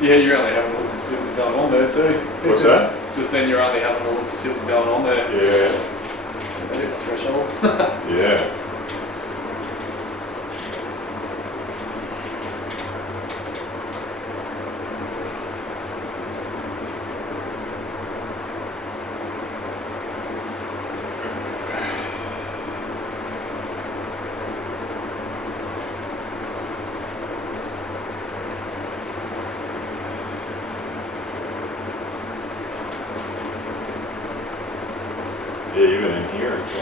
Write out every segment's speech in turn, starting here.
Yeah, you're only having a look to see what's going on there too. What's that? Just then you're only having a look to see what's going on there. Yeah. Maybe a threshold. Yeah. Yeah, even in here it's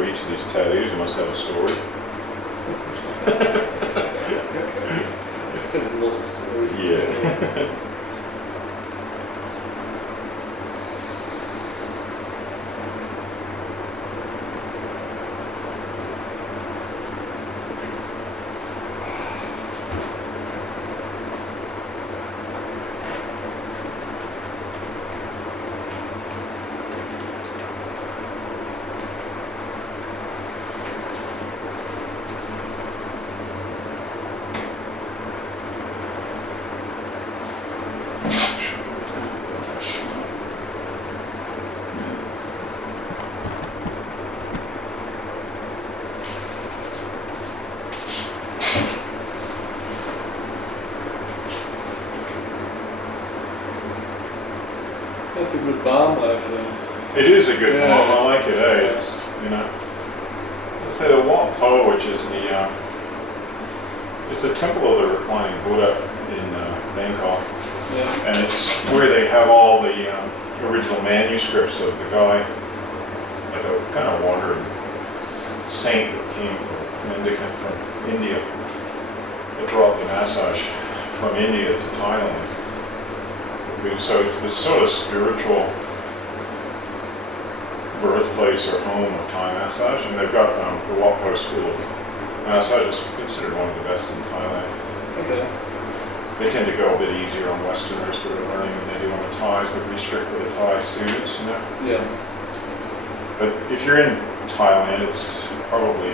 sure each of these tattoos must have a story. There's lots of stories. Yeah. That's a good balm though for It is a good Yeah. one. I like it. It's, you know, let's say the Wat Po, which is it's the temple of the reclining Buddha in Bangkok, yeah. and it's where they have all the original manuscripts of the guy, like a kind of wandering saint that came, mendicant from India, that brought the massage from India to Thailand. So it's this sort of spiritual birthplace or home of Thai massage, and they've got the Wat Po School of Massage is considered one of the best in Thailand. Okay. They tend to go a bit easier on Westerners that are learning than they do on the Thais. They're pretty strict with the Thai students, you know. Yeah. But if you're in Thailand, it's probably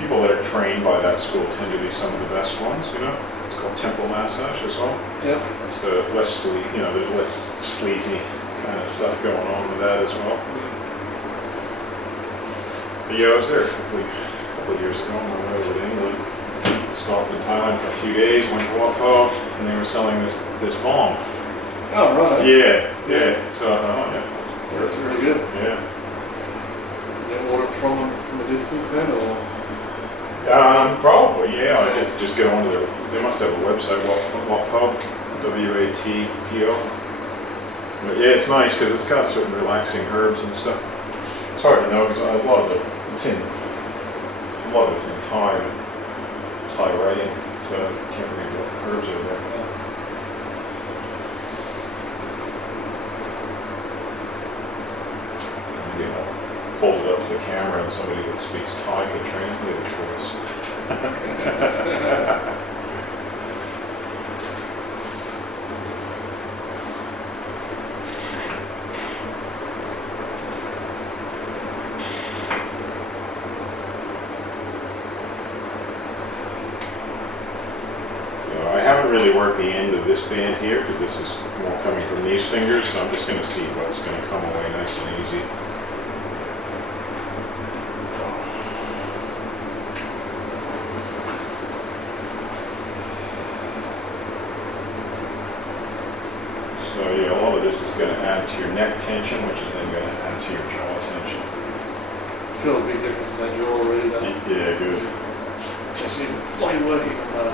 people that are trained by that school tend to be some of the best ones, you know. It's called temple massage as well. Yeah. So less there's less sleazy kind of stuff going on with that as well. But yeah, I was there a couple of years ago on my way over to England. Stopped in Thailand for a few days, went to Wat Po, and they were selling this balm. Oh right. Yeah. So I thought, oh yeah. That's really good. Yeah. You order it from them from a distance then, or? Probably, yeah. I just go onto they must have a website, Watpo, W-A-T-P-O. But yeah, it's nice because it's got certain relaxing herbs and stuff. It's hard to know because a lot of it's in Thai writing, so I can't read what herbs are there. Maybe I'll hold it up to the camera and somebody that speaks Thai could translate it for us. So I haven't really worked the end of this band here because this is more coming from these fingers, so I'm just going to see what's going to come away nice and easy. So yeah, a lot of this is going to add to your neck tension, which is then going to add to your jaw tension. Feel a big difference weakness in that jaw already though. Yeah, good. Actually, while you're working on the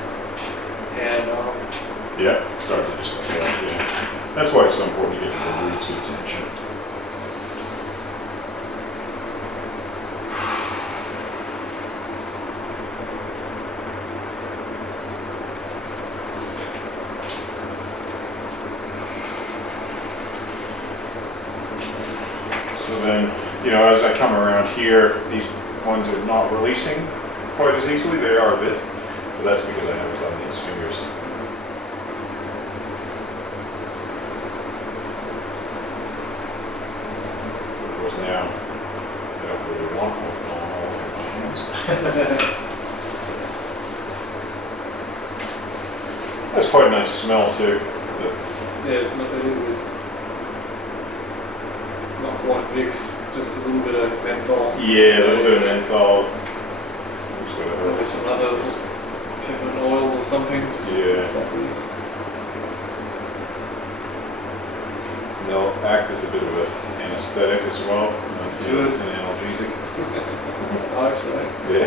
hand arm. Yeah, start to just like that, yeah. That's why it's so important to get to the roots of tension. So then, you know, as I come around here, these ones are not releasing quite as easily. They are a bit, but that's because I haven't done these fingers. So of course now, I don't really want all of my hands. That's quite a nice smell too. Yeah, it's not that easy. Not quite Vicks, just a little bit of menthol. Yeah, a little bit of menthol. Maybe some other peppermint oils or something. Just slightly. They'll act as a bit of an anesthetic as well. Good. An analgesic. I hope so. Yeah.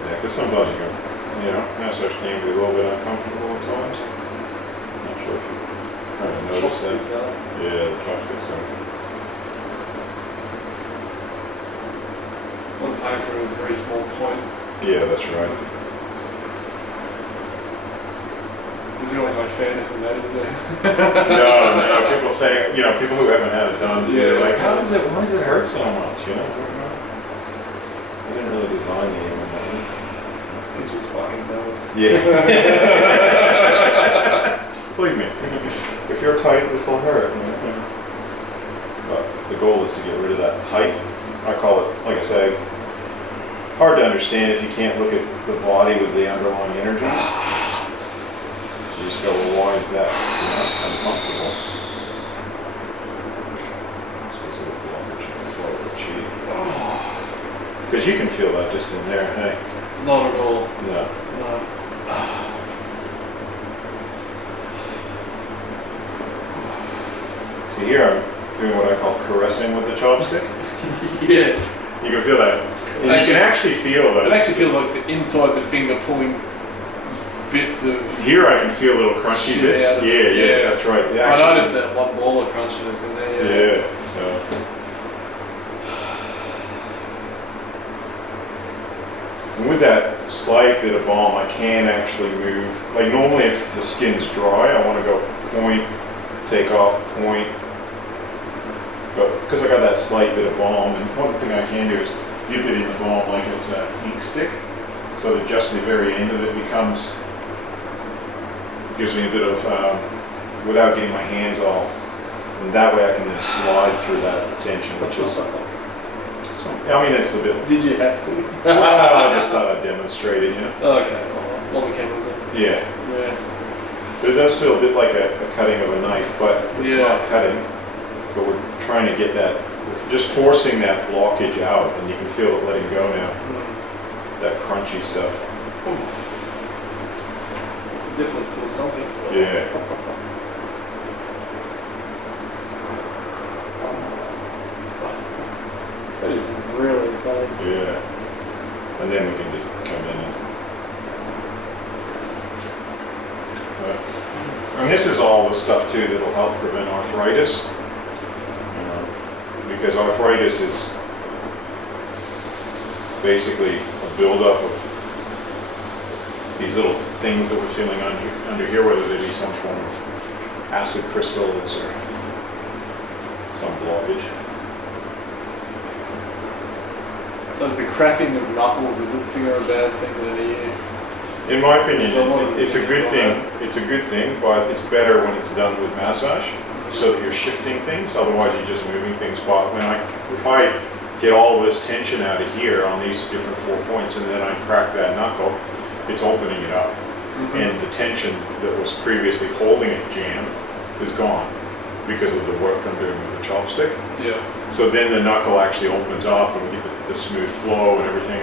Yeah, because sometimes you can, you know, massage can be a little bit uncomfortable at times. Not sure if you kind of noticed that. Chopsticks are. Yeah, the chopsticks are. One pain for a very small point. Yeah, that's right. There's really no fairness in that, is there? No, people say, you know, people who haven't had it done, they're like, why does it hurt so much, you know? I didn't really design the aim on that. It just fucking does. Yeah. Believe me, if you're tight, this will hurt. But the goal is to get rid of that tight. I call it, like I say, hard to understand if you can't look at the body with the underlying energies. You just go, well, why is that, you know, uncomfortable? Specific blockage in the flow of the chi. Because you can feel that just in there, hey? Not at all. No. No. See here, I'm doing what I call caressing with the chopstick. Yeah. You can feel that. And you can actually feel that. It actually feels like it's inside the finger pulling bits of. Here I can feel little crunchy bits. Yeah, that's right. I noticed that one ball of crunchiness in there. Yeah, so. And with that slight bit of balm, I can actually move. Like normally if the skin's dry, I want to go point, take off, point. But because I got that slight bit of balm, and one thing I can do is dip it in the balm like it's an ink stick. So that just the very end of it gives me a bit of, without getting my hands all, and that way I can then slide through that tension, which is, I mean, it's a bit. Did you have to? Well, I just thought I'd demonstrate it, you know. Okay, well, the cameras in. Yeah. Yeah. But it does feel a bit like a cutting of a knife, but it's not cutting. But we're trying to get that, just forcing that blockage out, and you can feel it letting go now. That crunchy stuff. Definitely feel something. Yeah. That is really fun. Yeah. And then we can just come in and this is all the stuff too that'll help prevent arthritis. Because arthritis is basically a buildup of these little things that we're feeling under here, whether they be some form of acid crystals or some blockage. So is the cracking of knuckles a good thing or a bad thing in a year? In my opinion, Someone it's a good thing. It's a good thing, but it's better when it's done with massage, so that you're shifting things. Otherwise, you're just moving things. But if I get all this tension out of here on these different 4 points, and then I crack that knuckle, it's opening it up, and the tension that was previously holding it jammed is gone because of the work I'm doing with the chopstick. Yeah. So then the knuckle actually opens up, and we get the smooth flow and everything.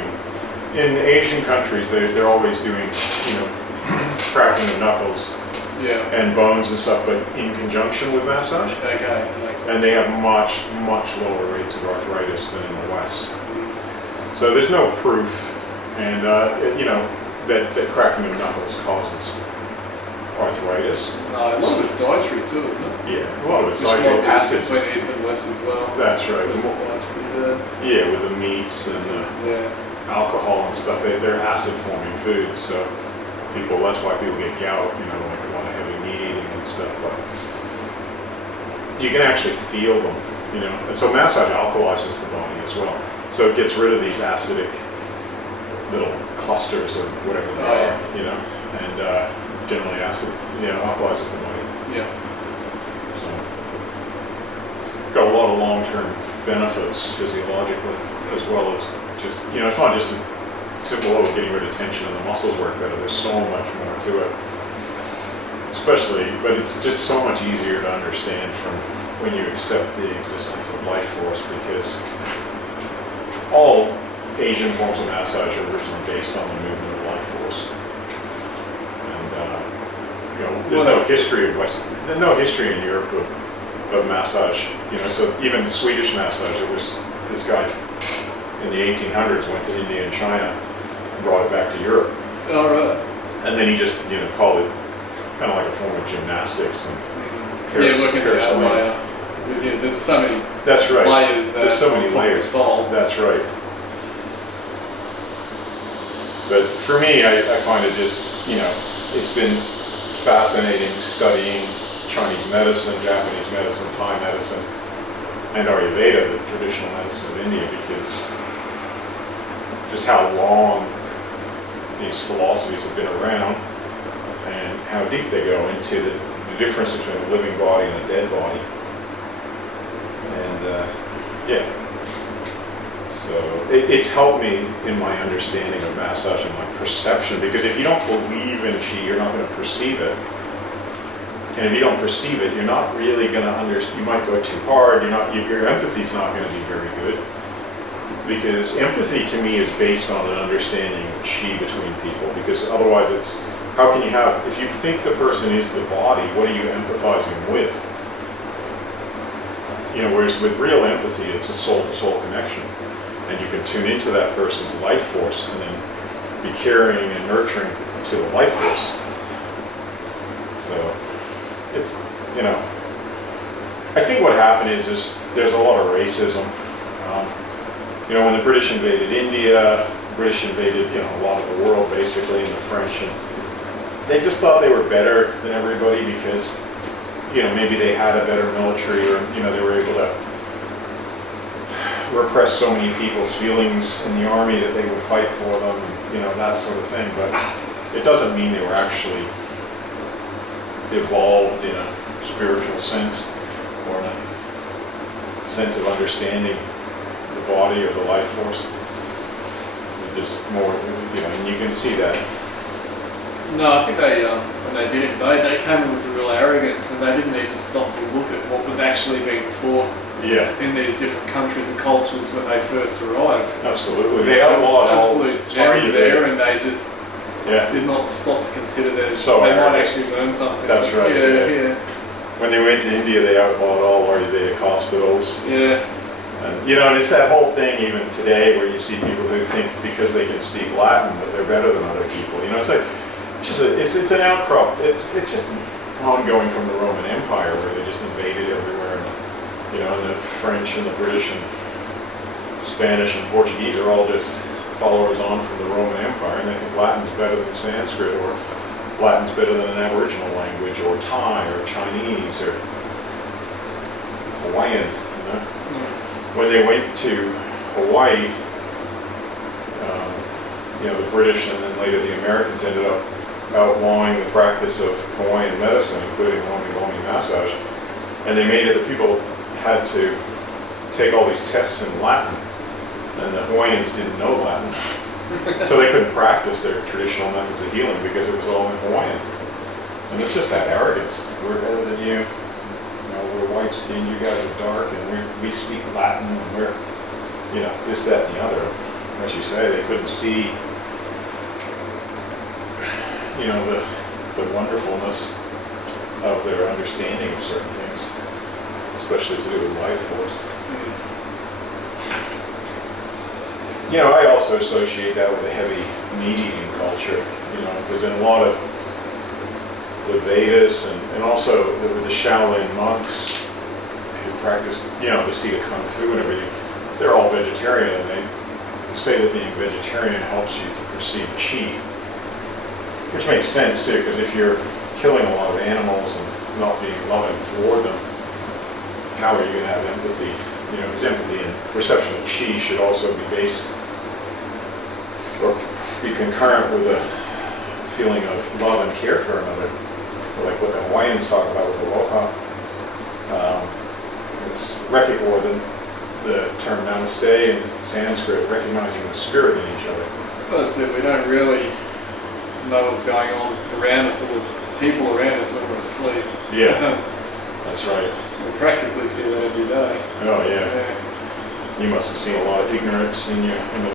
In Asian countries, they're always doing, cracking of knuckles and bones and stuff, but in conjunction with massage. Okay, that makes sense. And they have much, much lower rates of arthritis than in the West. So there's no proof, and that cracking of knuckles causes arthritis. A lot of it's dietary too, isn't it? Yeah, a lot of it's dietary. Acid. Between East and West as well. That's right. That's pretty bad. Yeah, with the meats and the alcohol and stuff, they're acid-forming foods. So that's why people get gout. Like a lot of heavy meat eating and stuff. But you can actually feel them. And so massage alkalizes the body as well. So it gets rid of these acidic little clusters or whatever they are, and generally alkalizes the body. Yeah. So it's got a lot of long-term benefits physiologically, as well as just, it's not just a simple, getting rid of tension and the muscles work better. There's so much more to it. But it's just so much easier to understand from when you accept the existence of life force, because all Asian forms of massage are originally based on the movement of life force. And there's no history in Europe of massage. So even Swedish massage, it was this guy in the 1800s went to India and China and brought it back to Europe. All right. And then he just called it kind of like a form of gymnastics and working out there's so many That's right. layers. There's so many layers. That's right. But for me, I find it just, it's been fascinating studying Chinese medicine, Japanese medicine, Thai medicine, and Ayurveda, the traditional medicine of India, because just how long these philosophies have been around and how deep they go into the difference between a living body and a dead body. And so it's helped me in my understanding of massage and my perception, because if you don't believe in Qi, you're not going to perceive it. And if you don't perceive it, you're not really going to understand. You might go too hard. Your empathy's not going to be very good, because empathy to me is based on an understanding of Qi between people. Because otherwise, how can you have? If you think the person is the body, what are you empathizing with? Whereas with real empathy, it's a soul-to-soul connection, and you can tune into that person's life force and then be caring and nurturing to the life force. So it's, I think what happened is there's a lot of racism. When the British invaded India, British invaded, a lot of the world basically, and the French, and they just thought they were better than everybody because, maybe they had a better military, or, they were able to repress so many people's feelings in the army that they would fight for them, that sort of thing. But it doesn't mean they were actually evolved in a spiritual sense, or in a sense of understanding the body or the life force. They're just more, and you can see that. No, I think when they did it, they came in with a real arrogance, and they didn't even stop to look at what was actually being taught in these different countries and cultures when they first arrived. Absolutely. They outlawed absolute gems there, and they just did not stop to consider that they might actually learn something. That's right. Yeah. When they went to India, they outlawed all Ayurvedic hospitals. Yeah. And, and it's that whole thing even today where you see people who think because they can speak Latin that they're better than other people. It's like, it's an outcrop. It's just ongoing from the Roman Empire, where they just invaded everywhere. And the French and the British and Spanish and Portuguese are all just followers on from the Roman Empire, and they think Latin's better than Sanskrit, or Latin's better than an Aboriginal language, or Thai, or Chinese, or Hawaiian. When they went to Hawaii, the British and then later the Americans ended up outlawing the practice of Hawaiian medicine, including Lomi massage, and they made it that people had to take all these tests in Latin, and the Hawaiians didn't know Latin, so they couldn't practice their traditional methods of healing because it was all in Hawaiian. And it's just that arrogance. We're better than you. We're white skinned, you guys are dark, and we speak Latin, and we're, this, that, and the other. As you say, they couldn't see, the wonderfulness of their understanding of certain things, especially to do with life force. You know, I also associate that with a heavy meat-eating culture, you know, because in a lot of the Vedas and also with the Shaolin monks who practice, you know, the seat of Kung Fu and everything, they're all vegetarian, and they say that being vegetarian helps you to perceive chi, which makes sense too, because if you're killing a lot of animals and not being loving toward them, how are you going to have empathy? You know, because empathy and perception of chi should also be based or be concurrent with a feeling of love and care for another, like what the Hawaiians talk about with aloha. It's or the term namaste in Sanskrit, recognizing the spirit in each other. Well, that's it. We don't really know what's going on around us or with people around us when we're asleep. Yeah, that's right. We practically see that every day. Oh yeah. You must have seen a lot of ignorance in the